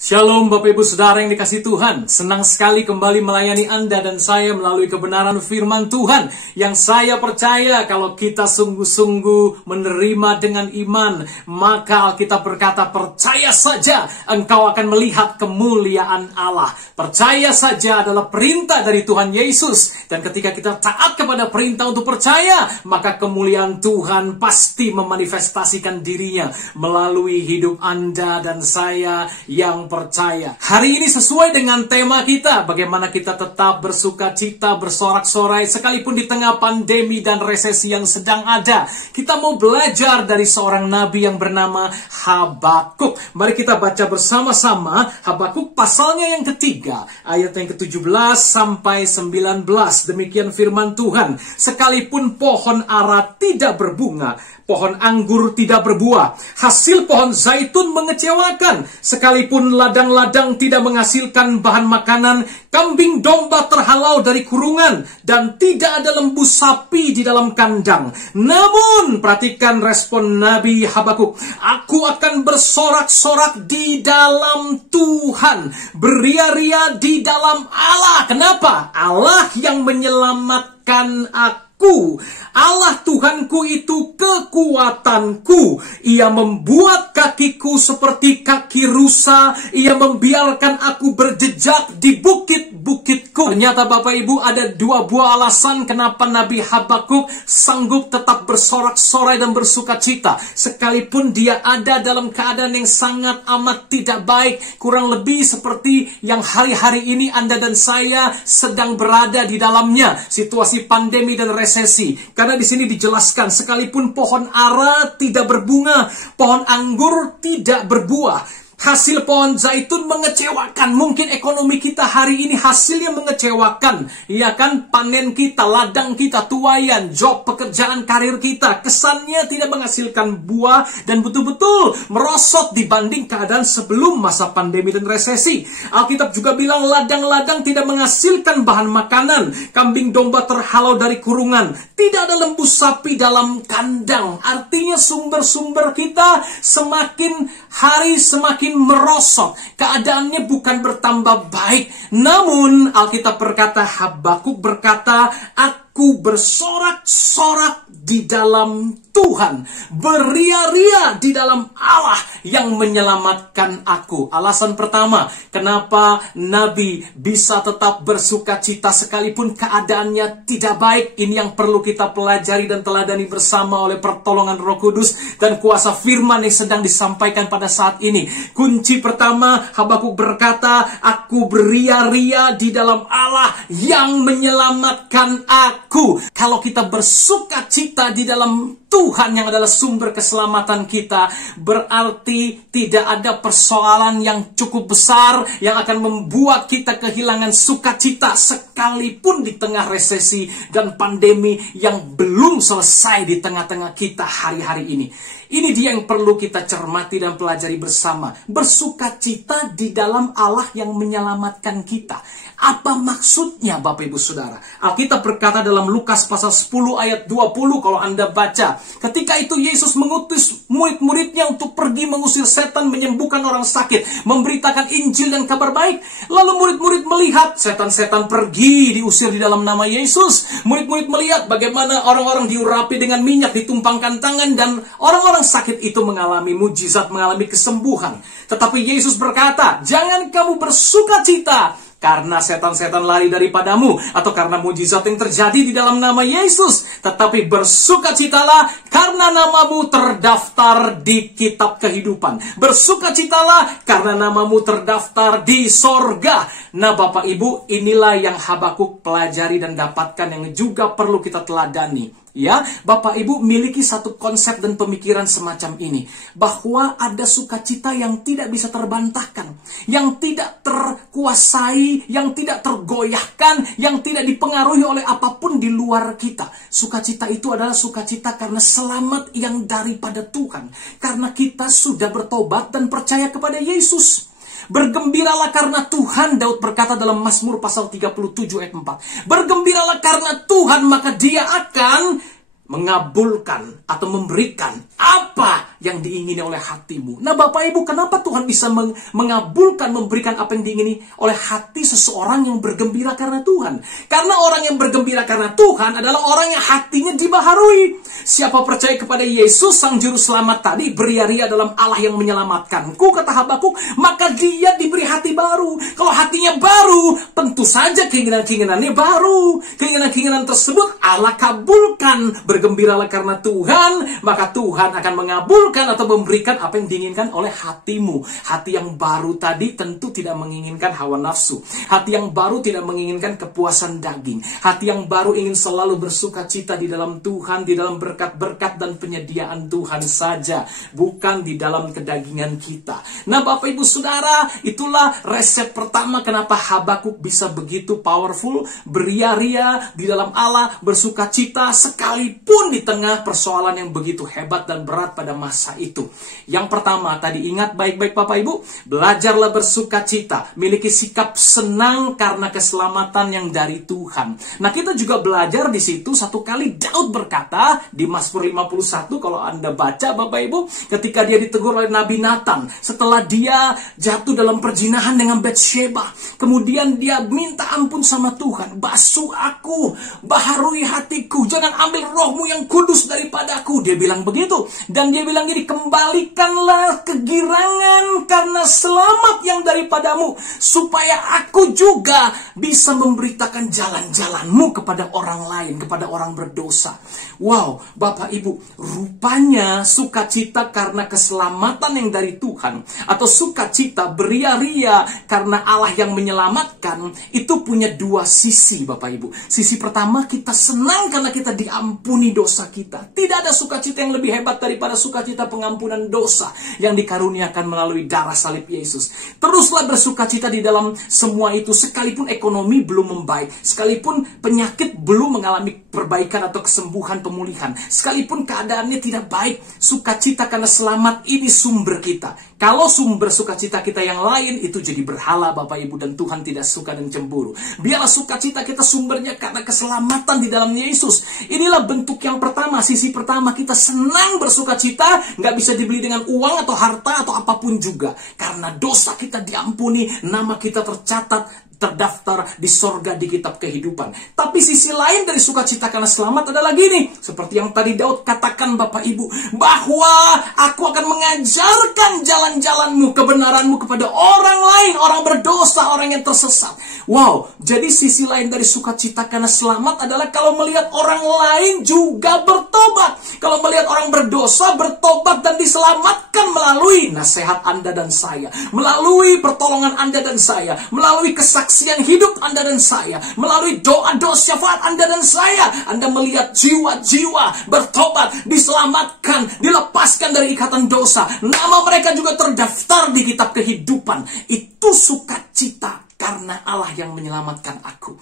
Shalom Bapak Ibu Saudara yang dikasihi Tuhan. Senang sekali kembali melayani Anda dan saya melalui kebenaran firman Tuhan. Yang saya percaya kalau kita sungguh-sungguh menerima dengan iman, maka Alkitab berkata, percaya saja engkau akan melihat kemuliaan Allah. Percaya saja adalah perintah dari Tuhan Yesus. Dan ketika kita taat kepada perintah untuk percaya, maka kemuliaan Tuhan pasti memanifestasikan dirinya melalui hidup Anda dan saya yang percaya. Hari ini sesuai dengan tema kita, bagaimana kita tetap bersuka cita, bersorak-sorai sekalipun di tengah pandemi dan resesi yang sedang ada. Kita mau belajar dari seorang nabi yang bernama Habakuk. Mari kita baca bersama-sama Habakuk pasalnya yang ketiga, ayat yang ke-17 sampai 19. Demikian firman Tuhan. Sekalipun pohon ara tidak berbunga, pohon anggur tidak berbuah, hasil pohon zaitun mengecewakan, sekalipun ladang-ladang tidak menghasilkan bahan makanan, kambing domba terhalau dari kurungan, dan tidak ada lembu sapi di dalam kandang. Namun, perhatikan respon Nabi Habakuk. Aku akan bersorak-sorak di dalam Tuhan, beria-ria di dalam Allah. Kenapa? Allah yang menyelamatkan aku. Allah Tuhanku itu kekuatanku. Ia membuat kakiku seperti kaki rusa. Ia membiarkan aku berjejak di bukit-bukitku. Ternyata Bapak Ibu ada dua buah alasan kenapa Nabi Habakuk sanggup tetap bersorak-sorai dan bersuka cita. Sekalipun dia ada dalam keadaan yang sangat amat tidak baik. Kurang lebih seperti yang hari-hari ini Anda dan saya sedang berada di dalamnya. Situasi pandemi dan resesi. Karena di sini dijelaskan, sekalipun pohon ara tidak berbunga, pohon anggur tidak berbuah, hasil pohon zaitun mengecewakan. Mungkin ekonomi kita hari ini hasilnya mengecewakan. Ya kan, panen kita, ladang kita, tuayan, job, pekerjaan, karir kita, kesannya tidak menghasilkan buah dan betul-betul merosot dibanding keadaan sebelum masa pandemi dan resesi. Alkitab juga bilang ladang-ladang tidak menghasilkan bahan makanan, kambing domba terhalau dari kurungan, tidak ada lembu sapi dalam kandang. Artinya sumber-sumber kita semakin hari semakin merosot. Keadaannya bukan bertambah baik. Namun Alkitab berkata, Habakuk berkata, aku bersorak-sorak di dalam Tuhan, beria-ria di dalam Allah yang menyelamatkan aku. Alasan pertama, kenapa Nabi bisa tetap bersuka cita sekalipun keadaannya tidak baik. Ini yang perlu kita pelajari dan teladani bersama oleh pertolongan Roh Kudus dan kuasa firman yang sedang disampaikan pada saat ini. Kunci pertama, Habakuk berkata, aku beria-ria di dalam Allah yang menyelamatkan aku. Kalau kita bersuka cita di dalam Tuhan yang adalah sumber keselamatan kita, berarti tidak ada persoalan yang cukup besar yang akan membuat kita kehilangan sukacita sekalipun di tengah resesi dan pandemi yang belum selesai di tengah-tengah kita hari-hari ini. Ini dia yang perlu kita cermati dan pelajari bersama. Bersukacita di dalam Allah yang menyelamatkan kita. Apa maksudnya Bapak Ibu Saudara? Alkitab berkata dalam Lukas pasal 10 ayat 20 kalau Anda baca. Ketika itu Yesus mengutus murid-muridnya untuk pergi mengusir setan, menyembuhkan orang sakit, memberitakan Injil dan kabar baik. Lalu murid-murid melihat setan-setan pergi diusir di dalam nama Yesus. Murid-murid melihat bagaimana orang-orang diurapi dengan minyak, ditumpangkan tangan, dan orang-orang sakit itu mengalami mujizat, mengalami kesembuhan. Tetapi Yesus berkata, jangan kamu bersuka cita karena setan-setan lari daripadamu, atau karena mujizat yang terjadi di dalam nama Yesus. Tetapi bersukacitalah karena namamu terdaftar di kitab kehidupan. Bersukacitalah karena namamu terdaftar di sorga. Nah Bapak Ibu, inilah yang Habakuk pelajari dan dapatkan, yang juga perlu kita teladani. Ya, Bapak Ibu miliki satu konsep dan pemikiran semacam ini, bahwa ada sukacita yang tidak bisa terbantahkan, yang tidak terkuasai, yang tidak tergoyahkan, yang tidak dipengaruhi oleh apapun di luar kita. Sukacita itu adalah sukacita karena selamat yang daripada Tuhan, karena kita sudah bertobat dan percaya kepada Yesus. Bergembiralah karena Tuhan, Daud berkata dalam Mazmur pasal 37 ayat 4. Bergembiralah karena Tuhan, maka Dia akan mengabulkan atau memberikan apa yang diingini oleh hatimu. Nah Bapak Ibu, kenapa Tuhan bisa mengabulkan, memberikan apa yang diingini oleh hati seseorang yang bergembira karena Tuhan? Karena orang yang bergembira karena Tuhan adalah orang yang hatinya dibaharui. Siapa percaya kepada Yesus, Sang Juru Selamat tadi, beria-ria dalam Allah yang menyelamatkanku, kata Habakuk, maka dia diberi hati baru. Kalau hatinya baru, tentu saja keinginan-keinginannya baru. Keinginan-keinginan tersebut Allah kabulkan. Bergembiralah karena Tuhan, maka Tuhan akan mengabulkan atau memberikan apa yang diinginkan oleh hatimu. Hati yang baru tadi tentu tidak menginginkan hawa nafsu. Hati yang baru tidak menginginkan kepuasan daging. Hati yang baru ingin selalu bersuka cita di dalam Tuhan, di dalam berkat-berkat dan penyediaan Tuhan saja, bukan di dalam kedagingan kita. Nah Bapak Ibu Saudara, itulah resep pertama kenapa Habakuk bisa begitu powerful, beria-ria di dalam Allah, bersuka cita sekalipun di tengah persoalan yang begitu hebat dan berat pada masa itu. Yang pertama tadi, ingat baik-baik Bapak Ibu, belajarlah bersuka cita, miliki sikap senang karena keselamatan yang dari Tuhan. Nah kita juga belajar di situ satu kali Daud berkata di Mazmur 51, kalau Anda baca Bapak Ibu, ketika dia ditegur oleh Nabi Nathan setelah dia jatuh dalam perzinahan dengan Batsheba, kemudian dia minta ampun sama Tuhan, basuh aku, baharui hatiku, jangan ambil rohmu yang kudus daripadaku. Dia bilang begitu. Dan dia bilang gini, kembalikanlah kegirangan karena selamat yang daripadamu, supaya aku juga bisa memberitakan jalan-jalanmu kepada orang lain, kepada orang berdosa. Wow, Bapak Ibu, rupanya sukacita karena keselamatan yang dari Tuhan, atau sukacita beria-ria karena Allah yang menyelamatkan, itu punya dua sisi Bapak Ibu. Sisi pertama, kita senang karena kita diampuni dosa kita. Tidak ada sukacita yang lebih hebat daripada sukacita pengampunan dosa yang dikaruniakan melalui darah salib Yesus. Teruslah bersukacita di dalam semua itu, sekalipun ekonomi belum membaik, sekalipun penyakit belum mengalami perbaikan atau kesembuhan, pemulihan, sekalipun keadaannya tidak baik. Sukacita karena selamat ini sumber kita. Kalau sumber sukacita kita yang lain, itu jadi berhala Bapak Ibu, dan Tuhan tidak suka dan cemburu. Biarlah sukacita kita sumbernya karena keselamatan di dalam Yesus. Inilah bentuk yang pertama, sisi pertama, kita senang bersukacita, nggak bisa dibeli dengan uang atau harta atau apapun juga. Karena dosa kita diampuni, nama kita tercatat, terdaftar di sorga di kitab kehidupan. Tapi sisi lain dari sukacita karena selamat adalah gini, seperti yang tadi Daud katakan Bapak Ibu, bahwa aku akan mengajarkan jalan-jalanmu, kebenaranmu kepada orang lain, orang berdosa, orang yang tersesat. Wow, jadi sisi lain dari sukacita karena selamat adalah kalau melihat orang lain juga bertobat. Kalau melihat orang berdosa bertobat dan diselamatkan melalui nasihat Anda dan saya, melalui pertolongan Anda dan saya, melalui kesaksian hidup Anda dan saya, melalui doa-doa syafaat Anda dan saya. Anda melihat jiwa-jiwa bertobat, diselamatkan, dilepaskan dari ikatan dosa. Nama mereka juga terdaftar di kitab kehidupan. Itu sukacita karena Allah yang menyelamatkan aku.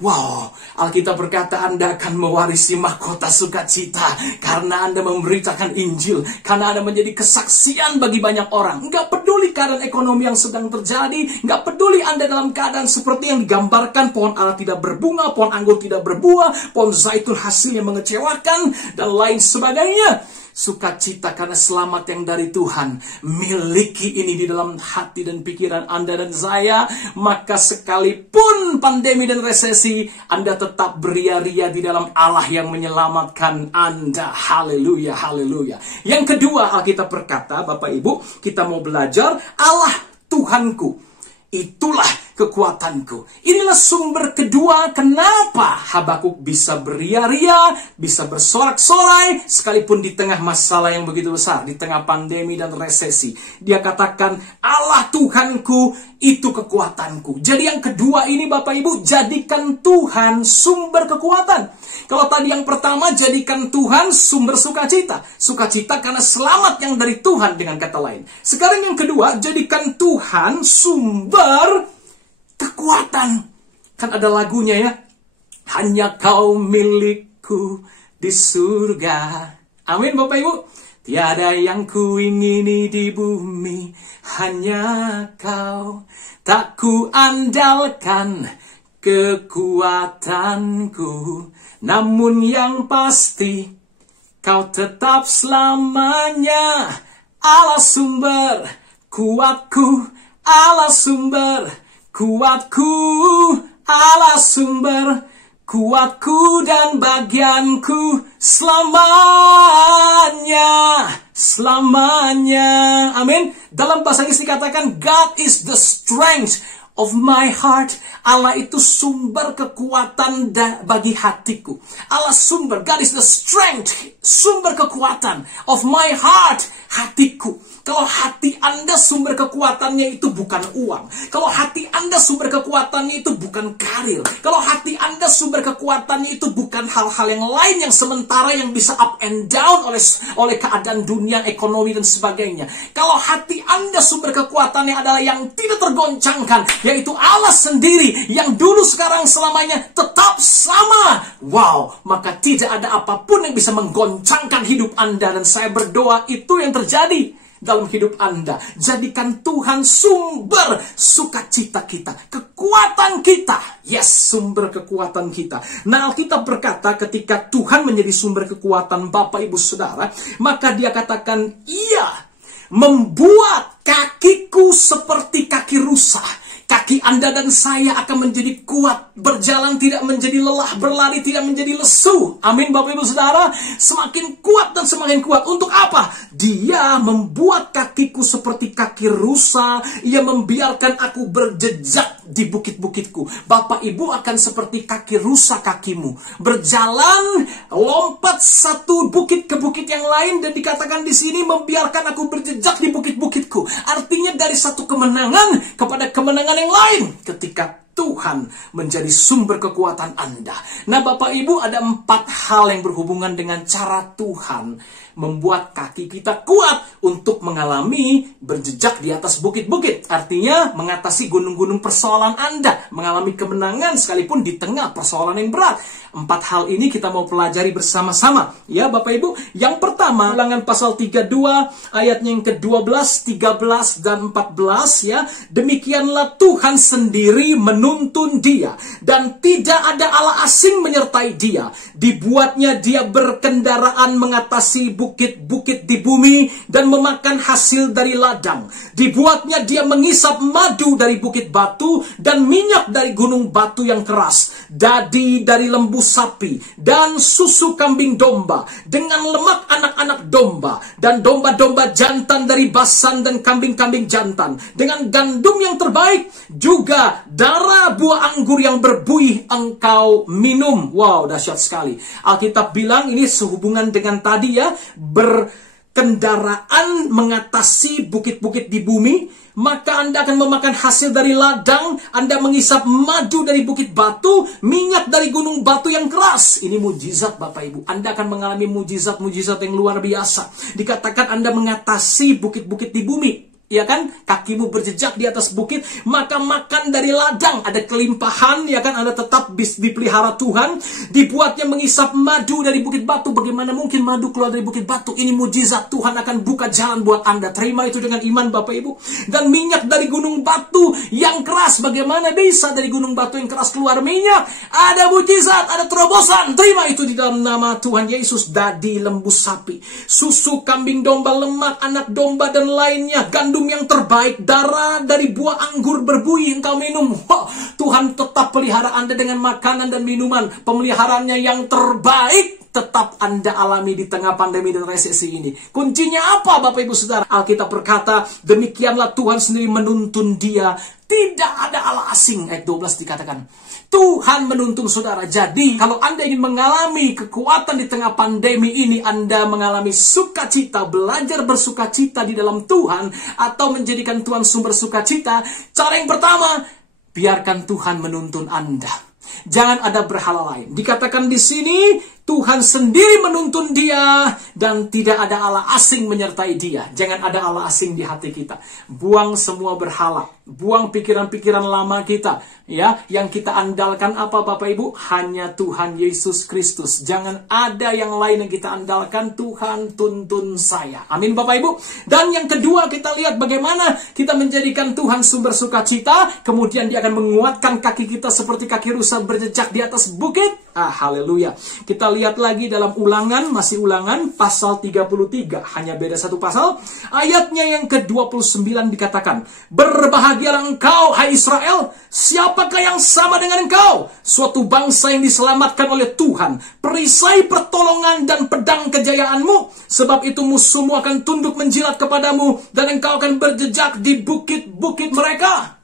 Wow, Alkitab berkata Anda akan mewarisi mahkota sukacita karena Anda memberitakan Injil, karena Anda menjadi kesaksian bagi banyak orang. Nggak peduli keadaan ekonomi yang sedang terjadi, nggak peduli Anda dalam keadaan seperti yang digambarkan, pohon ara tidak berbunga, pohon anggur tidak berbuah, pohon zaitun hasilnya mengecewakan, dan lain sebagainya. Sukacita karena selamat yang dari Tuhan, miliki ini di dalam hati dan pikiran Anda dan saya, maka sekalipun pandemi dan resesi, Anda tetap beria-ria di dalam Allah yang menyelamatkan Anda. Haleluya, haleluya. Yang kedua, Alkitab berkata, Bapak Ibu, kita mau belajar, Allah Tuhanku, itulah kekuatanku. Inilah sumber kedua kenapa Habakuk bisa beria-ria, bisa bersorak-sorai, sekalipun di tengah masalah yang begitu besar, di tengah pandemi dan resesi. Dia katakan, Allah Tuhanku, itu kekuatanku. Jadi yang kedua ini Bapak Ibu, jadikan Tuhan sumber kekuatan. Kalau tadi yang pertama, jadikan Tuhan sumber sukacita. Sukacita karena selamat yang dari Tuhan, dengan kata lain. Sekarang yang kedua, jadikan Tuhan sumber kekuatan. Kan ada lagunya ya, hanya kau milikku di surga. Amin Bapak Ibu. Tiada yang kuingini di bumi, hanya kau. Tak ku andalkan kekuatanku, namun yang pasti Kau tetap selamanya Allah sumber kuatku, Allah sumber kuatku, Allah sumber kuatku dan bagianku selamanya, selamanya. Amin. Dalam bahasa Inggris dikatakan God is the strength of my heart. Allah itu sumber kekuatan bagi hatiku. Allah sumber, God is the strength, sumber kekuatan of my heart, hatiku. Kalau hati Anda sumber kekuatannya itu bukan uang. Kalau hati Anda sumber kekuatannya itu bukan karir. Kalau hati Anda sumber kekuatannya itu bukan hal-hal yang lain yang sementara yang bisa up and down oleh keadaan dunia, ekonomi dan sebagainya. Kalau hati Anda sumber kekuatannya adalah yang tidak tergoncangkan, yaitu Allah sendiri yang dulu, sekarang, selamanya tetap sama. Wow, maka tidak ada apapun yang bisa menggoncangkan hidup Anda. Dan saya berdoa itu yang terjadi dalam hidup Anda. Jadikan Tuhan sumber sukacita kita, kekuatan kita. Yes, sumber kekuatan kita. Nah, Alkitab berkata ketika Tuhan menjadi sumber kekuatan Bapak Ibu Saudara, maka Dia katakan, Ia membuat kakiku seperti kaki rusa. Kaki Anda dan saya akan menjadi kuat, berjalan tidak menjadi lelah, berlari tidak menjadi lesu. Amin Bapak Ibu Saudara. Semakin kuat dan semakin kuat. Untuk apa? Dia membuat kakiku seperti kaki rusa. Ia membiarkan aku berjejak di bukit-bukitku. Bapak Ibu akan seperti kaki rusa kakimu. Berjalan, lompat satu bukit ke bukit yang lain. Dan dikatakan di sini membiarkan aku berjejak di bukit-bukitku. Artinya dari satu kemenangan kepada kemenangan yang lain ketika Tuhan menjadi sumber kekuatan Anda. Nah Bapak Ibu, ada 4 hal yang berhubungan dengan cara Tuhan membuat kaki kita kuat untuk mengalami berjejak di atas bukit-bukit. Artinya mengatasi gunung-gunung persoalan Anda, mengalami kemenangan sekalipun di tengah persoalan yang berat. 4 hal ini kita mau pelajari bersama-sama. Ya Bapak Ibu, yang pertama, Ulangan pasal 32 ayatnya yang ke-12, 13 dan 14 ya. Demikianlah Tuhan sendiri menuntun dia, dan tidak ada Allah asing menyertai dia. Dibuatnya dia berkendaraan mengatasi bukit-bukit di bumi dan memakan hasil dari ladang. Dibuatnya dia mengisap madu dari bukit batu dan minyak dari gunung batu yang keras, dadi dari lembu sapi dan susu kambing domba, dengan lemak anak-anak domba dan domba-domba jantan dari Basan dan kambing-kambing jantan, dengan gandum yang terbaik, juga darah buah anggur yang berbuih engkau minum. Wow, dahsyat sekali. Alkitab bilang ini sehubungan dengan tadi ya, berkendaraan mengatasi bukit-bukit di bumi. Maka Anda akan memakan hasil dari ladang, Anda mengisap madu dari bukit batu, minyak dari gunung batu yang keras. Ini mujizat Bapak Ibu. Anda akan mengalami mujizat-mujizat yang luar biasa. Dikatakan Anda mengatasi bukit-bukit di bumi. Ya kan, kakimu berjejak di atas bukit, maka makan dari ladang, ada kelimpahan, ya kan, Anda tetap dipelihara Tuhan. Dibuatnya mengisap madu dari bukit batu. Bagaimana mungkin madu keluar dari bukit batu? Ini mujizat. Tuhan akan buka jalan buat Anda. Terima itu dengan iman Bapak Ibu. Dan minyak dari gunung batu yang keras. Bagaimana bisa dari gunung batu yang keras keluar minyak? Ada mujizat, ada terobosan. Terima itu di dalam nama Tuhan Yesus. Dadi lembu sapi, susu kambing domba, lemak anak domba dan lainnya, gandum yang terbaik, darah dari buah anggur berbuih engkau minum. Wow, Tuhan tetap pelihara Anda dengan makanan dan minuman. Pemeliharaannya yang terbaik tetap Anda alami di tengah pandemi dan resesi ini. Kuncinya apa Bapak Ibu Saudara? Alkitab berkata, demikianlah Tuhan sendiri menuntun dia. Tidak ada Allah asing. Ayat 12 dikatakan, Tuhan menuntun saudara. Jadi, kalau Anda ingin mengalami kekuatan di tengah pandemi ini, Anda mengalami sukacita, belajar bersukacita di dalam Tuhan, atau menjadikan Tuhan sumber sukacita, cara yang pertama, biarkan Tuhan menuntun Anda. Jangan ada berhala lain. Dikatakan di sini, Tuhan sendiri menuntun dia dan tidak ada Allah asing menyertai dia. Jangan ada Allah asing di hati kita. Buang semua berhala. Buang pikiran-pikiran lama kita. Ya, yang kita andalkan apa Bapak Ibu? Hanya Tuhan Yesus Kristus. Jangan ada yang lain yang kita andalkan. Tuhan tuntun saya. Amin Bapak Ibu. Dan yang kedua, kita lihat bagaimana kita menjadikan Tuhan sumber sukacita. Kemudian dia akan menguatkan kaki kita seperti kaki rusa berjejak di atas bukit. Haleluya. Kita lihat lihat lagi dalam Ulangan, masih Ulangan, pasal 33. Hanya beda satu pasal. Ayatnya yang ke-29 dikatakan, "Berbahagialah engkau, hai Israel, siapakah yang sama dengan engkau? Suatu bangsa yang diselamatkan oleh Tuhan, perisai pertolongan dan pedang kejayaanmu. Sebab itu musuhmu akan tunduk menjilat kepadamu, dan engkau akan berjejak di bukit-bukit mereka."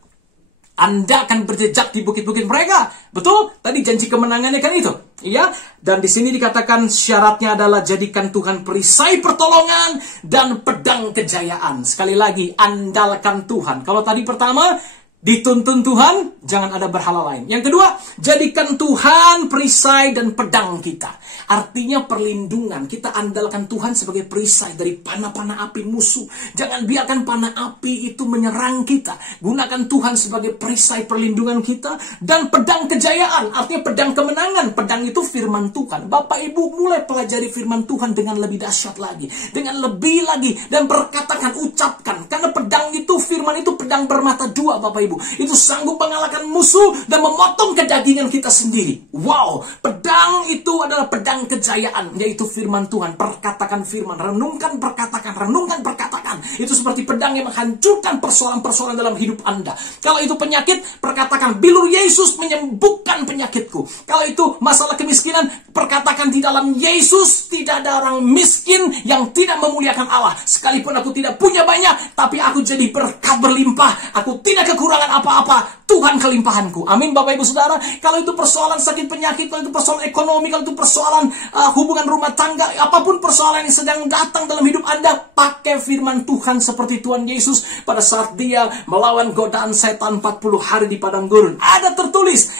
Anda akan berjejak di bukit-bukit mereka. Betul? Tadi janji kemenangannya kan itu. Iya? Dan di sini dikatakan syaratnya adalah jadikan Tuhan perisai pertolongan dan pedang kejayaan. Sekali lagi, andalkan Tuhan. Kalau tadi pertama, dituntun Tuhan, jangan ada berhala lain. Yang kedua, jadikan Tuhan perisai dan pedang kita. Artinya perlindungan. Kita andalkan Tuhan sebagai perisai dari panah-panah api musuh. Jangan biarkan panah api itu menyerang kita. Gunakan Tuhan sebagai perisai perlindungan kita. Dan pedang kejayaan, artinya pedang kemenangan. Pedang itu firman Tuhan. Bapak Ibu mulai pelajari firman Tuhan dengan lebih dahsyat lagi. Dengan lebih lagi. Dan berkatakan, ucapkan. Karena pedang itu, firman itu pedang bermata dua, Bapak Ibu. Itu sanggup mengalahkan musuh dan memotong kedagingan kita sendiri. Wow, pedang itu adalah pedang kejayaan, yaitu firman Tuhan. Perkatakan firman, renungkan, perkatakan, renungkan, perkatakan. Itu seperti pedang yang menghancurkan persoalan-persoalan dalam hidup Anda. Kalau itu penyakit, perkatakan, bilur Yesus menyembuhkan penyakitku. Kalau itu masalah kemiskinan, perkatakan, di dalam Yesus tidak ada orang miskin yang tidak memuliakan Allah. Sekalipun aku tidak punya banyak, tapi aku jadi berkat berlimpah. Aku tidak kekurangan apa-apa. Tuhan kelimpahanku. Amin, Bapak Ibu Saudara. Kalau itu persoalan sakit penyakit, kalau itu persoalan ekonomi, kalau itu persoalan hubungan rumah tangga, apapun persoalan yang sedang datang dalam hidup Anda, pakai firman Tuhan seperti Tuhan Yesus pada saat dia melawan godaan setan 40 hari di padang gurun. Ada tertulis.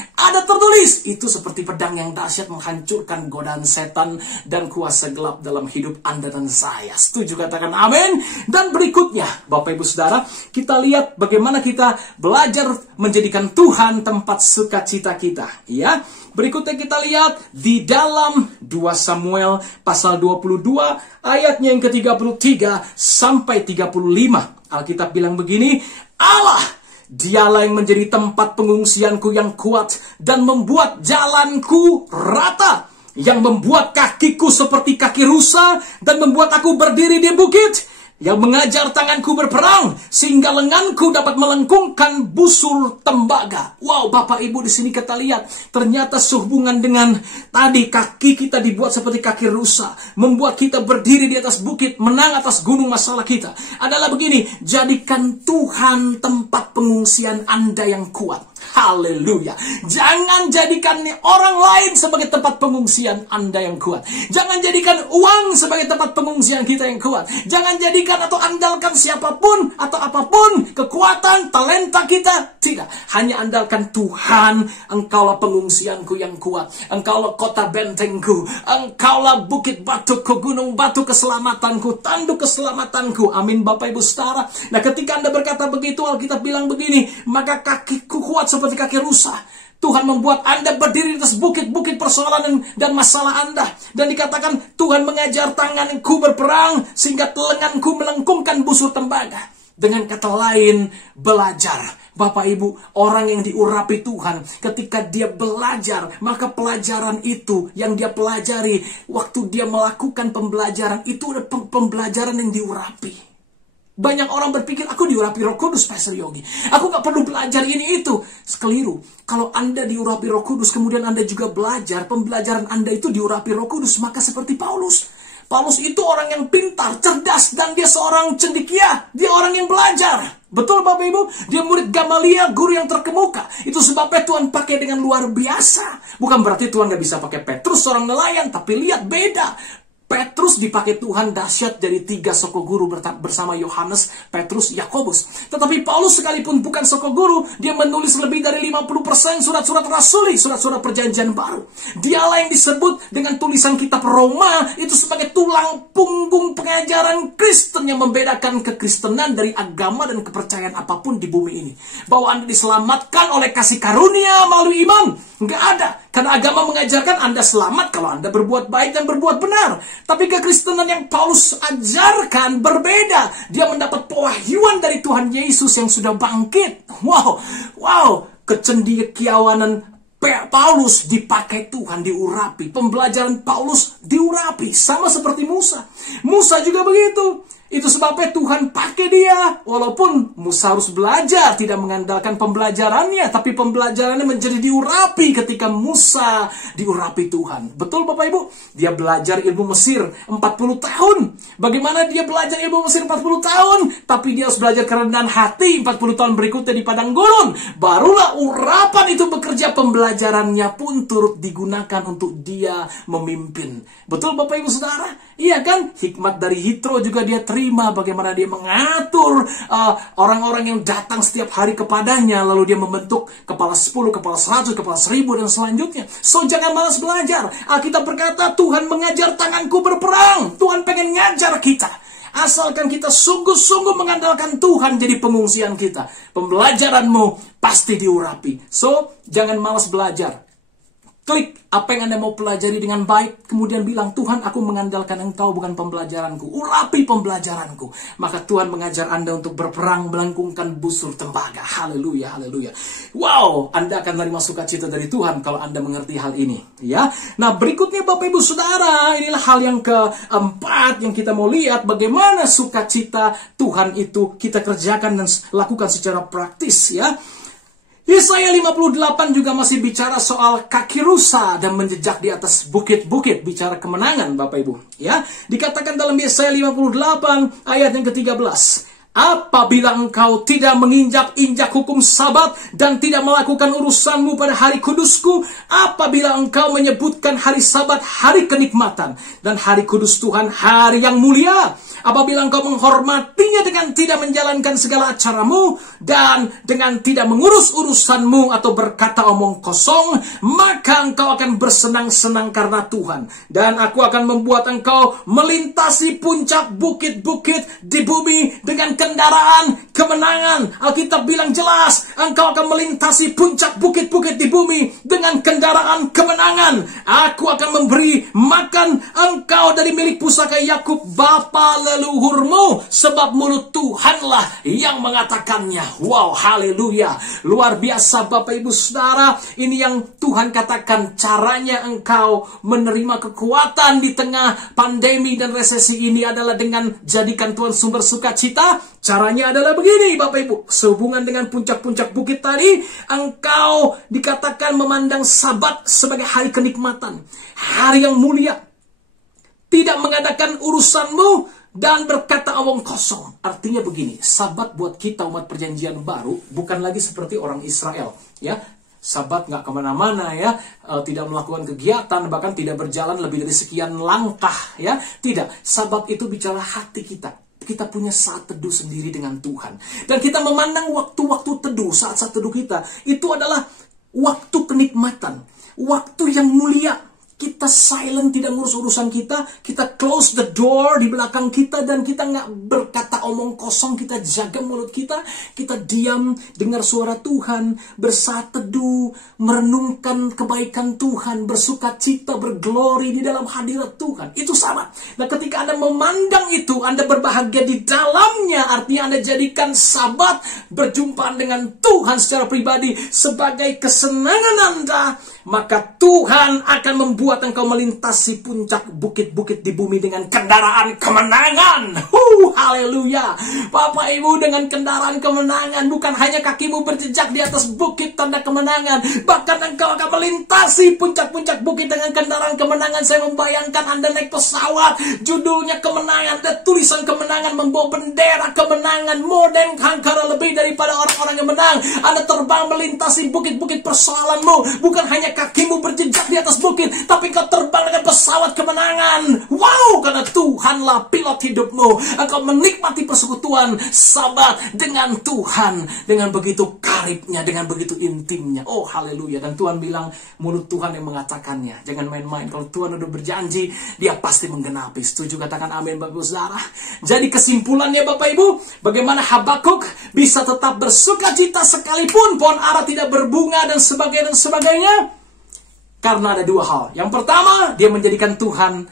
Itu seperti pedang yang dahsyat menghancurkan godaan setan dan kuasa gelap dalam hidup Anda dan saya. Setuju, katakan amin. Dan berikutnya, Bapak Ibu Saudara, kita lihat bagaimana kita belajar menjadikan Tuhan tempat sukacita kita. Ya, berikutnya kita lihat di dalam 2 Samuel pasal 22 ayatnya yang ke-33 sampai 35. Alkitab bilang begini, Allah, dialah yang menjadi tempat pengungsianku yang kuat dan membuat jalanku rata, yang membuat kakiku seperti kaki rusa dan membuat aku berdiri di bukit, yang mengajar tanganku berperang sehingga lenganku dapat melengkungkan busur tembaga. Wow, Bapak Ibu, di sini kita lihat ternyata sehubungan dengan tadi kaki kita dibuat seperti kaki rusa, membuat kita berdiri di atas bukit, menang atas gunung masalah kita. Adalah begini, jadikan Tuhan tempat pengungsian Anda yang kuat. Haleluya. Jangan jadikan orang lain sebagai tempat pengungsian Anda yang kuat. Jangan jadikan uang sebagai tempat pengungsian kita yang kuat. Jangan jadikan atau andalkan siapapun atau apapun, kekuatan, talenta kita. Tidak. Hanya andalkan Tuhan. Engkaulah pengungsianku yang kuat. Engkaulah kota bentengku. Engkaulah bukit batuku, gunung batu keselamatanku, tanduk keselamatanku. Amin, Bapak Ibu Saudara. Nah, ketika Anda berkata begitu, Alkitab bilang begini, maka kakiku kuat seperti kaki rusa. Tuhan membuat Anda berdiri di atas bukit-bukit persoalan dan masalah Anda. Dan dikatakan Tuhan mengajar tanganku berperang sehingga lenganku melengkungkan busur tembaga. Dengan kata lain, belajar. Bapak Ibu, orang yang diurapi Tuhan, ketika dia belajar, maka pelajaran itu yang dia pelajari, waktu dia melakukan pembelajaran, itu ada pembelajaran yang diurapi. Banyak orang berpikir, aku diurapi Roh Kudus, Pastor Yogi. Aku gak perlu belajar ini itu. Sekeliru. Kalau Anda diurapi Roh Kudus, kemudian Anda juga belajar, pembelajaran Anda itu diurapi Roh Kudus, maka seperti Paulus. Paulus itu orang yang pintar, cerdas, dan dia seorang cendekia. Dia orang yang belajar. Betul, Bapak Ibu? Dia murid Gamaliel, guru yang terkemuka. Itu sebabnya Tuhan pakai dengan luar biasa. Bukan berarti Tuhan gak bisa pakai Petrus, seorang nelayan. Tapi lihat, beda. Petrus dipakai Tuhan dahsyat dari 3 soko guru bersama Yohanes, Petrus, Yakobus. Tetapi Paulus sekalipun bukan soko guru, dia menulis lebih dari 50% surat-surat rasuli, surat-surat perjanjian baru. Dialah yang disebut dengan tulisan kitab Roma itu sebagai tulang punggung pengajaran Kristen yang membedakan kekristenan dari agama dan kepercayaan apapun di bumi ini. Bahwa Anda diselamatkan oleh kasih karunia melalui iman. Enggak ada. Karena agama mengajarkan Anda selamat kalau Anda berbuat baik dan berbuat benar. Tapi kekristenan yang Paulus ajarkan berbeda. Dia mendapat pewahyuan dari Tuhan Yesus yang sudah bangkit. Wow. Kecendekiawanan Paulus dipakai Tuhan, diurapi. Pembelajaran Paulus diurapi. Sama seperti Musa. Musa juga begitu. Itu sebabnya Tuhan pakai dia. Walaupun Musa harus belajar, tidak mengandalkan pembelajarannya, tapi pembelajarannya menjadi diurapi ketika Musa diurapi Tuhan. Betul Bapak Ibu? Dia belajar ilmu Mesir 40 tahun. Bagaimana dia belajar ilmu Mesir 40 tahun? Tapi dia harus belajar kerendahan hati 40 tahun berikutnya di padang gurun. Barulah urapan itu bekerja, pembelajarannya pun turut digunakan untuk dia memimpin. Betul Bapak Ibu Saudara? Iya kan? Hikmat dari Yitro juga dia terima, bagaimana dia mengatur orang-orang yang datang setiap hari kepadanya, lalu dia membentuk kepala 10, kepala 100, kepala 1000 dan selanjutnya. So jangan malas belajar. Alkitab berkata Tuhan mengajar tanganku berperang. Tuhan pengen ngajar kita. Asalkan kita sungguh-sungguh mengandalkan Tuhan jadi pengungsian kita. Pembelajaranmu pasti diurapi. So jangan malas belajar. Klik apa yang Anda mau pelajari dengan baik, kemudian bilang, Tuhan, aku mengandalkan Engkau, bukan pembelajaranku. Urapi pembelajaranku. Maka Tuhan mengajar Anda untuk berperang, melengkungkan busur tembaga. Haleluya, haleluya. Wow, Anda akan menerima sukacita dari Tuhan kalau Anda mengerti hal ini. Ya. Nah, berikutnya Bapak Ibu Saudara, inilah hal yang keempat yang kita mau lihat, bagaimana sukacita Tuhan itu kita kerjakan dan lakukan secara praktis, ya. Yesaya 58 juga masih bicara soal kaki rusa dan menjejak di atas bukit-bukit, bicara kemenangan Bapak Ibu. Ya, dikatakan dalam Yesaya 58 ayat yang ke-13. Apabila engkau tidak menginjak-injak hukum Sabat dan tidak melakukan urusanmu pada hari kudusku, apabila engkau menyebutkan hari Sabat hari kenikmatan dan hari kudus Tuhan hari yang mulia, apabila engkau menghormatinya dengan tidak menjalankan segala acaramu dan dengan tidak mengurus urusanmu atau berkata omong kosong, maka engkau akan bersenang-senang karena Tuhan. Dan aku akan membuat engkau melintasi puncak bukit-bukit di bumi dengan kendaraan kemenangan. Alkitab bilang jelas, engkau akan melintasi puncak bukit-bukit di bumi dengan kendaraan kemenangan. Aku akan memberi makan engkau dari milik pusaka Yakub bapa leluhurmu, sebab mulut Tuhanlah yang mengatakannya. Wow, haleluya. Luar biasa Bapak Ibu Saudara. Ini yang Tuhan katakan, caranya engkau menerima kekuatan di tengah pandemi dan resesi ini adalah dengan jadikan Tuhan sumber sukacita. Caranya adalah begini Bapak Ibu. Sehubungan dengan puncak-puncak bukit tadi, engkau dikatakan memandang Sabat sebagai hari kenikmatan, hari yang mulia. Tidak mengadakan urusanmu dan berkata omong kosong. Artinya begini, Sabat buat kita umat perjanjian baru bukan lagi seperti orang Israel, ya. Sabat nggak kemana-mana, ya, tidak melakukan kegiatan, bahkan tidak berjalan lebih dari sekian langkah, ya. Tidak, Sabat itu bicara hati kita. Kita punya saat teduh sendiri dengan Tuhan. Dan kita memandang waktu-waktu teduh, saat-saat teduh kita, itu adalah waktu kenikmatan, waktu yang mulia. Kita silent, tidak ngurus urusan kita. Kita close the door di belakang kita. Dan kita nggak berkata omong kosong. Kita jaga mulut kita. Kita diam, dengar suara Tuhan. Bersaat teduh, merenungkan kebaikan Tuhan. Bersuka cita, berglori di dalam hadirat Tuhan. Itu sama. Nah, ketika Anda memandang itu, Anda berbahagia di dalamnya. Artinya Anda jadikan Sabat, berjumpa dengan Tuhan secara pribadi sebagai kesenangan Anda. Maka Tuhan akan membuat engkau melintasi puncak bukit-bukit di bumi dengan kendaraan kemenangan. Haleluya. Bapak Ibu, dengan kendaraan kemenangan, bukan hanya kakimu berjejak di atas bukit tanda kemenangan, bahkan engkau akan melintasi puncak-puncak bukit dengan kendaraan kemenangan. Saya membayangkan Anda naik pesawat, judulnya kemenangan, ada tulisan kemenangan, membawa bendera kemenangan, modern Ankara lebih daripada orang-orang yang menang. Anda terbang melintasi bukit-bukit persoalanmu, bukan hanya kakimu berjejak di atas bukit, tapi kau terbang dengan pesawat kemenangan. Wow, karena Tuhanlah pilot hidupmu. Engkau menikmati persekutuan Sabat dengan Tuhan, dengan begitu karibnya, dengan begitu intimnya. Oh, haleluya. Dan Tuhan bilang, mulut Tuhan yang mengatakannya. Jangan main-main. Kalau Tuhan udah berjanji, Dia pasti menggenapi. Setuju? Katakan amin Bapak Ibu Saudara. Jadi kesimpulannya Bapak Ibu, bagaimana Habakuk bisa tetap bersukacita sekalipun pohon ara tidak berbunga dan sebagainya? Karena ada dua hal. Yang pertama, dia menjadikan Tuhan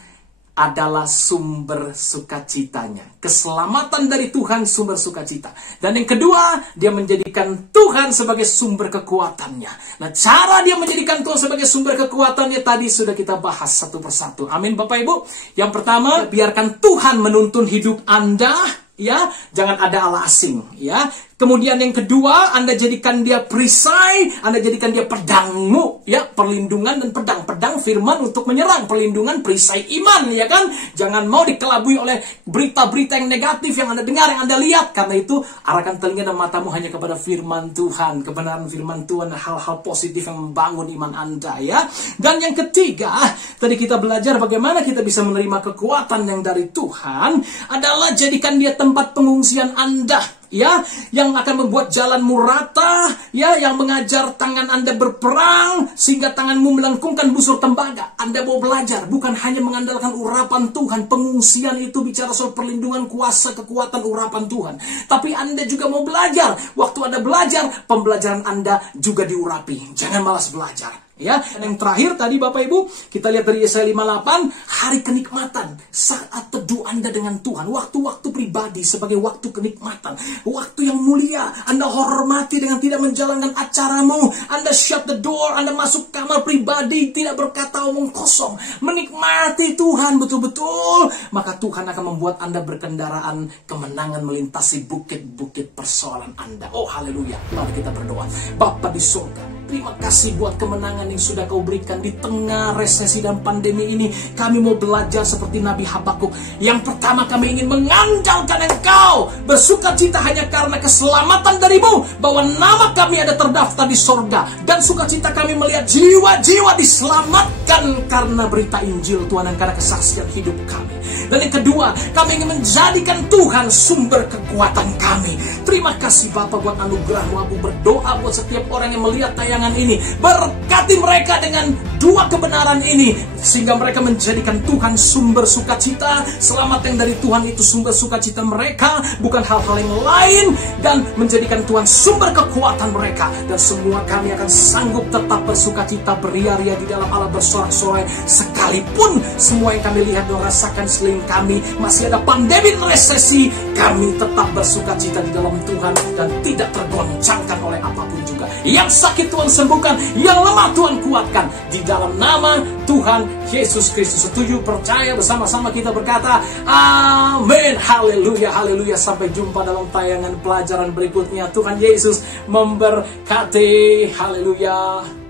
adalah sumber sukacitanya. Keselamatan dari Tuhan sumber sukacita. Dan yang kedua, dia menjadikan Tuhan sebagai sumber kekuatannya. Nah, cara dia menjadikan Tuhan sebagai sumber kekuatannya tadi sudah kita bahas satu persatu. Amin Bapak Ibu. Yang pertama, biarkan Tuhan menuntun hidup Anda. Ya, jangan ada Allah asing, ya. Kemudian yang kedua, Anda jadikan dia perisai, Anda jadikan dia pedangmu, ya, perlindungan dan pedang. Pedang firman untuk menyerang, perlindungan, perisai iman, ya kan? Jangan mau dikelabui oleh berita-berita yang negatif yang Anda dengar, yang Anda lihat. Karena itu, arahkan telinga dan matamu hanya kepada firman Tuhan, kebenaran firman Tuhan, hal-hal positif yang membangun iman Anda, ya. Dan yang ketiga, tadi kita belajar bagaimana kita bisa menerima kekuatan yang dari Tuhan, adalah jadikan dia tempat pengungsian Anda, ya, yang akan membuat jalanmu rata, ya, yang mengajar tangan Anda berperang sehingga tanganmu melengkungkan busur tembaga. Anda mau belajar bukan hanya mengandalkan urapan Tuhan. Pengungsian itu bicara soal perlindungan, kuasa, kekuatan, urapan Tuhan. Tapi Anda juga mau belajar. Waktu Anda belajar, pembelajaran Anda juga diurapi. Jangan malas belajar. Ya, dan yang terakhir tadi Bapak Ibu, kita lihat dari Yesaya 58, hari kenikmatan, saat teduh Anda dengan Tuhan, waktu-waktu pribadi sebagai waktu kenikmatan, waktu yang mulia. Anda hormati dengan tidak menjalankan acaramu, Anda shut the door, Anda masuk kamar pribadi, tidak berkata omong kosong, menikmati Tuhan betul-betul, maka Tuhan akan membuat Anda berkendaraan kemenangan melintasi bukit-bukit persoalan Anda. Oh haleluya, mari kita berdoa. Bapa di surga, terima kasih buat kemenangan yang sudah Kau berikan di tengah resesi dan pandemi ini. Kami mau belajar seperti Nabi Habakuk. Yang pertama, kami ingin mengandalkan Engkau, bersukacita hanya karena keselamatan darimu, bahwa nama kami ada terdaftar di sorga, dan sukacita kami melihat jiwa-jiwa diselamatkan karena berita Injil Tuhan dan karena kesaksian hidup kami. Dan yang kedua, kami ingin menjadikan Tuhan sumber kekuatan kami. Terima kasih Bapak buat anugerah-Mu. Aku berdoa buat setiap orang yang melihat tayangan ini, berkati mereka dengan dua kebenaran ini, sehingga mereka menjadikan Tuhan sumber sukacita. Selamat yang dari Tuhan itu sumber sukacita mereka, bukan hal-hal yang lain, dan menjadikan Tuhan sumber kekuatan mereka. Dan semua kami akan sanggup tetap bersukacita, beria-ria di dalam Allah, bersorak-sorai, sekalipun semua yang kami lihat dan rasakan selain kami masih ada pandemi dan resesi, kami tetap bersukacita di dalam Tuhan dan tidak tergoncangkan oleh apapun juga. Yang sakit Tuhan sembuhkan, yang lemah Tuhan kuatkan, di dalam nama Tuhan Yesus Kristus. Setuju, percaya, bersama-sama kita berkata amin, haleluya, haleluya. Sampai jumpa dalam tayangan pelajaran berikutnya. Tuhan Yesus memberkati, haleluya.